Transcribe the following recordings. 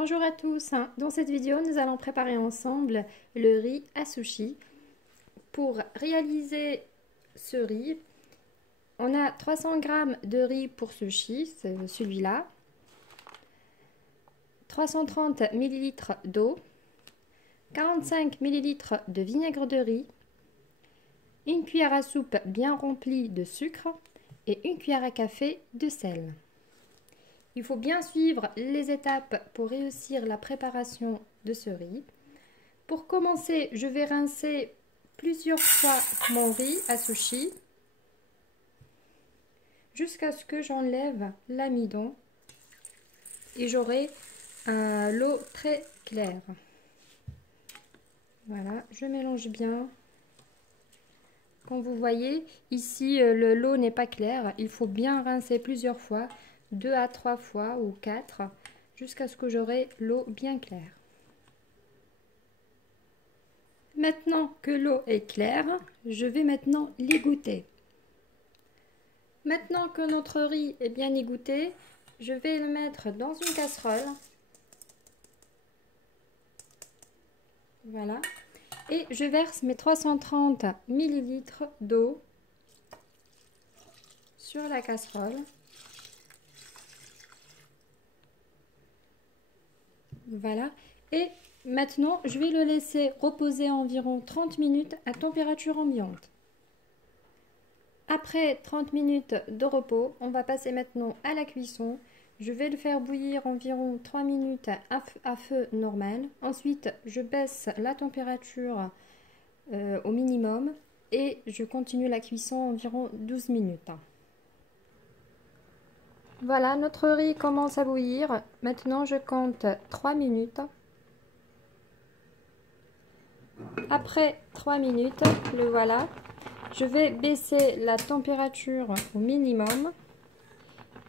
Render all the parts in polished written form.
Bonjour à tous, dans cette vidéo nous allons préparer ensemble le riz à sushi. Pour réaliser ce riz, on a 300 g de riz pour sushi, c'est celui-là, 330 ml d'eau, 45 ml de vinaigre de riz, une cuillère à soupe bien remplie de sucre et une cuillère à café de sel. Il faut bien suivre les étapes pour réussir la préparation de ce riz. Pour commencer, je vais rincer plusieurs fois mon riz à sushi jusqu'à ce que j'enlève l'amidon et j'aurai l'eau très claire. Voilà, je mélange bien. Comme vous voyez, ici l'eau n'est pas claire. Il faut bien rincer plusieurs fois, 2 à 3 fois ou 4, jusqu'à ce que j'aurai l'eau bien claire. Maintenant que l'eau est claire, je vais maintenant l'égoutter. Maintenant que notre riz est bien égoutté, je vais le mettre dans une casserole. Voilà. Et je verse mes 330 ml d'eau sur la casserole. Voilà. Et maintenant, je vais le laisser reposer environ 30 minutes à température ambiante. Après 30 minutes de repos, on va passer maintenant à la cuisson. Je vais le faire bouillir environ 3 minutes à feu normal. Ensuite, je baisse la température au minimum et je continue la cuisson environ 12 minutes. Voilà, notre riz commence à bouillir. Maintenant, je compte 3 minutes. Après 3 minutes, le voilà. Je vais baisser la température au minimum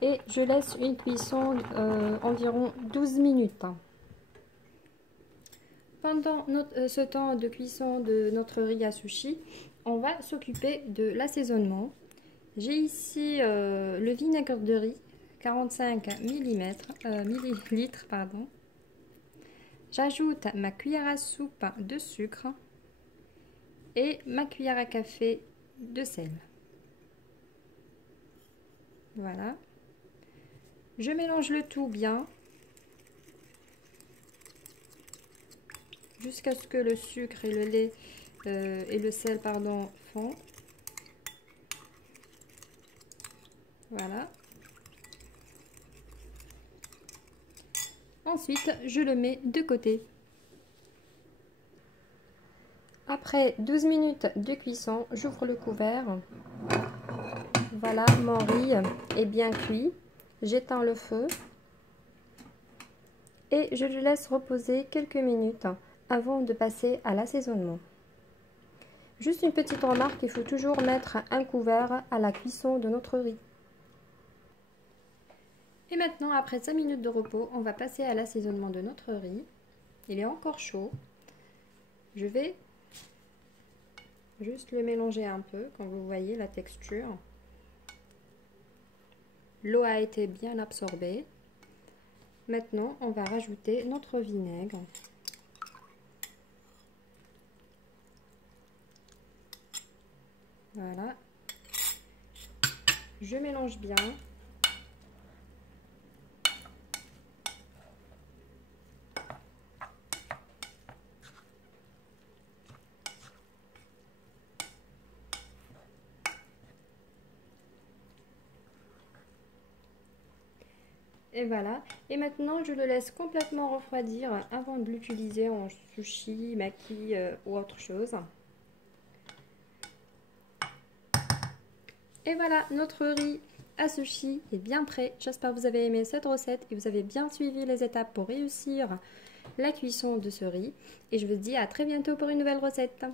et je laisse une cuisson environ 12 minutes. Pendant ce temps de cuisson de notre riz à sushi, on va s'occuper de l'assaisonnement. J'ai ici le vinaigre de riz, 45 millilitres. J'ajoute ma cuillère à soupe de sucre et ma cuillère à café de sel. Voilà. Je mélange le tout bien jusqu'à ce que le sucre et le lait et le sel fondent. Voilà. Ensuite, je le mets de côté. Après 12 minutes de cuisson, j'ouvre le couvert. Voilà, mon riz est bien cuit. J'éteins le feu et je le laisse reposer quelques minutes avant de passer à l'assaisonnement. Juste une petite remarque, il faut toujours mettre un couvert à la cuisson de notre riz. Et maintenant, après 5 minutes de repos, on va passer à l'assaisonnement de notre riz. Il est encore chaud. Je vais juste le mélanger un peu, comme vous voyez la texture. L'eau a été bien absorbée. Maintenant, on va rajouter notre vinaigre. Voilà. Je mélange bien. Et voilà. Et maintenant, je le laisse complètement refroidir avant de l'utiliser en sushi, maki ou autre chose. Et voilà, notre riz à sushi est bien prêt. J'espère que vous avez aimé cette recette et vous avez bien suivi les étapes pour réussir la cuisson de ce riz. Et je vous dis à très bientôt pour une nouvelle recette.